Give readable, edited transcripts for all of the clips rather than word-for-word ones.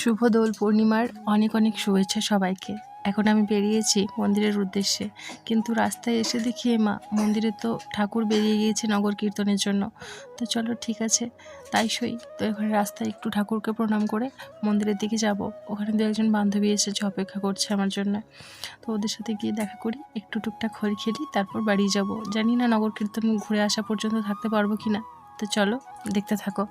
শুভ দোল পূর্ণিমার অনেক অনেক শুভেচ্ছা সবাইকে। এখন আমি বেরিয়েছি মন্দিরের উদ্দেশ্যে, কিন্তু রাস্তায় এসে দেখি মা মন্দিরে তো ঠাকুর বেরিয়ে গিয়েছে নগর কীর্তনের জন্য। তো চলো ঠিক আছে, তাই সই। তো এখানে রাস্তায় একটু ঠাকুরকে প্রণাম করে মন্দিরের দিকে যাব। ওখানে দু একজন বান্ধবী এসেছে, অপেক্ষা করছে আমার জন্য। তো ওদের সাথে গিয়ে দেখা করি, একটু টুকটাক খড়ি খেলি, তারপর বাড়ি যাব। জানি না নগর কীর্তন ঘুরে আসা পর্যন্ত থাকতে পারবো কি না। তো চলো দেখতে থাকো।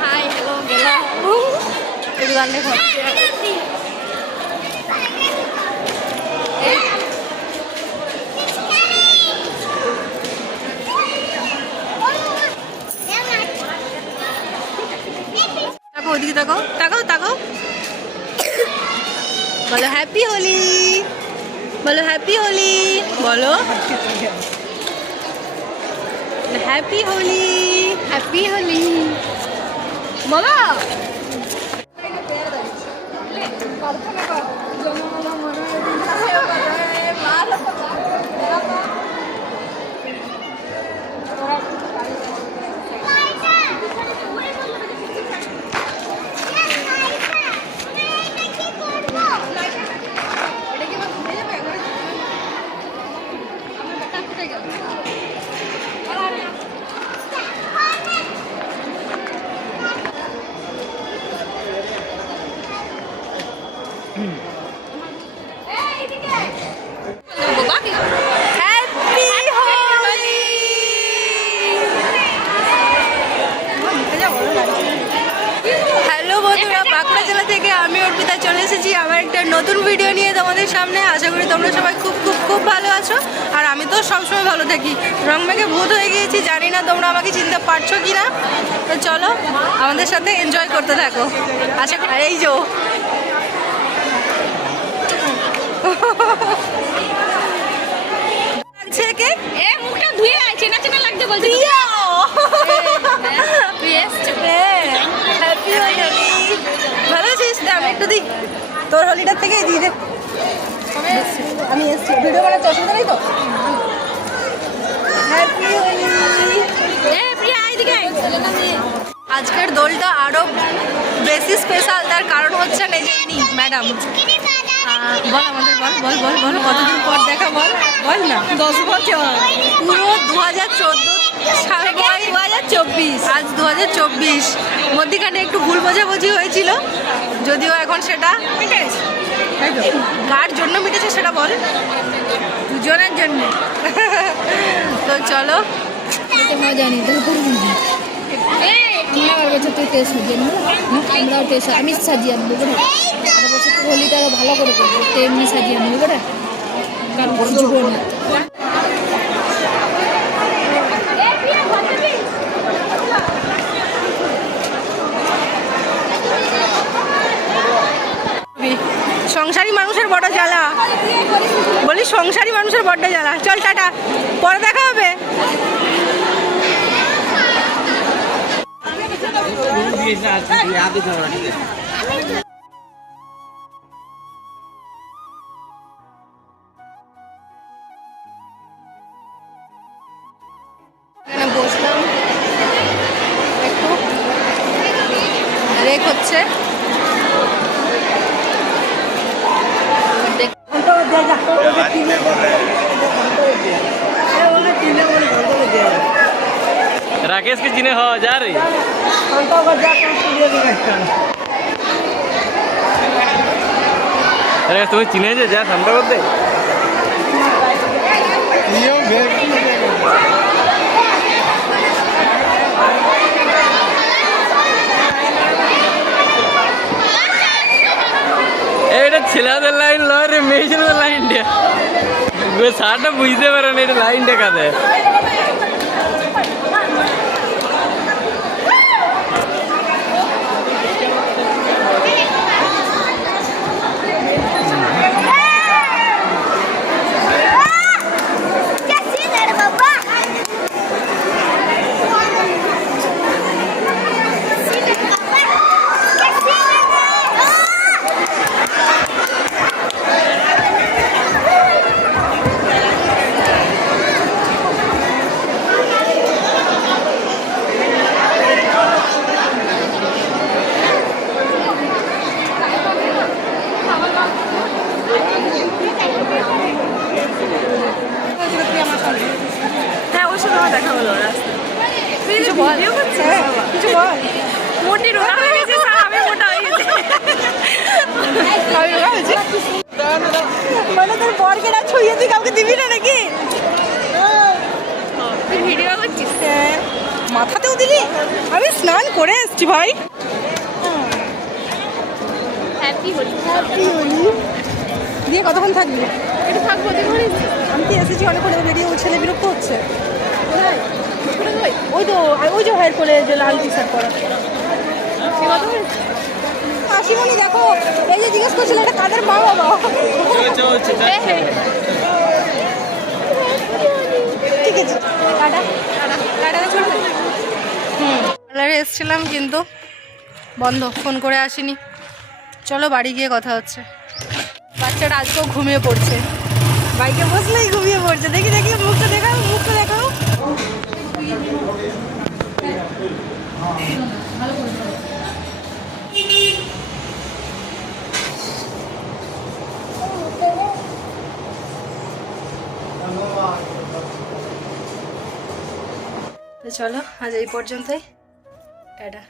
হাই হ্যালো গেলাম একটু গান দেখো। তাকাও ওদিকে, তাকাও তাকাও তাকাও। বলো হ্যাপি হোলি, বলো হ্যাপি হোলি, বলো হ্যাপি হোলি, হ্যাপি হোলি বলো। হ্যালো বন্ধুরা, বাঁকুড়া জেলা থেকে আমি অর্পিতা চলে এসেছি আবার একটা নতুন ভিডিও নিয়ে তোমাদের সামনে। আশা করি তোমরা সবাই খুব খুব খুব ভালো আছো, আর আমি তো সবসময় ভালো থাকি। রং মেঘে ভূত হয়ে গিয়েছি, জানি না তোমরা আমাকে চিনতে পারছো কি না। তো চলো আমাদের সাথে এনজয় করতে থাকো। আশা করি এই যে মুখটা ধুয়ে চেনা চেনা লাগছে বলছি। ভালো আছিস? আমি একটু দিই তোর হোলিটার থেকে দিয়ে দে। আমি এসছি ভিডিও বানাতে, অসুবিধা নেই তো? হ্যাপি হোলি। আজকের দোলটা আরো বেশি স্পেশাল, তার কারণ হচ্ছে নেজেনি ম্যাডাম। বল আমাদের, বল বল বল বল কতদিন পর দেখা, বল বল না। 10 বছর পুরো 2014 সাল, 2024, আজ 2024। মধ্যিখানে একটু ভুল বোঝাবুঝি হয়েছিল, যদিও এখন সেটা কার জন্য মিটেছে সেটা বল। দুজনের জন্য। তো চলো মজা নিই তো বলছে তুই টেস্ট সাজিয়ে আনবো, আমরাও টেস্ট আমি সাজিয়ে আনবো বলে বলছে তুই হোলিটা আরো ভালো করে করবো, তেমনি সাজিয়ে আনবো বলে কারণ বুঝবো না। সংসারী মানুষের বড় জ্বালা, বলি সংসারী মানুষের বড্ড জ্বালা। চল টাটা, পরে দেখা হবে। এখানে বসলাম, একটু ব্রেক হচ্ছে। राकेश के जिन्हें हो जा रही अरे तुम्हें चिन्हे जा शांता करते এটা ছেলেদের লাইন লয় রে, মেয়েদের লাইন দিয়া সারটা বুঝতে পারে না, এটা লাইনটা কাঁদে। দেখা হলো রাস্তায়। কিছু বল কিছু বল মোটি রোগা হয়ে গেছে, স্যার আমি মোটা হয়ে গেছি। আমি রোগা হয়েছি মানে তোর বরকে না ছুঁয়ে তুই কাউকে দিবি না নাকি? তুই ভিডিও করছিস? মাথাতেও দিলি? আমি স্নান করে এসছি ভাই। হ্যাপি হোলি। দিয়ে কতক্ষণ থাকবি? একটু থাকবো তুই ঘুরিস আমি কি এসেছি অনেকক্ষণ, বেরিয়ে ও ছেলে বিরক্ত হচ্ছে। ওই তো ওই যে ভাইয়ের করে যে লাল টি শার্ট পরা আশিমণি দেখো, এই যে জিজ্ঞেস করছিল এটা কাদের মা বাবা। ঠিক আছে টাটা টাটা চলবে। পার্লারে এসেছিলাম কিন্তু বন্ধ, ফোন করে আসিনি। চলো বাড়ি গিয়ে কথা হচ্ছে। বাচ্চাটা আজকেও ঘুমিয়ে পড়ছে, বাইকে বসলেই ঘুমিয়ে পড়ছে। দেখি দেখি মুখটা দেখাও, মুখটা দেখাও। তো চলো আজ এই পর্যন্তই, টাটা।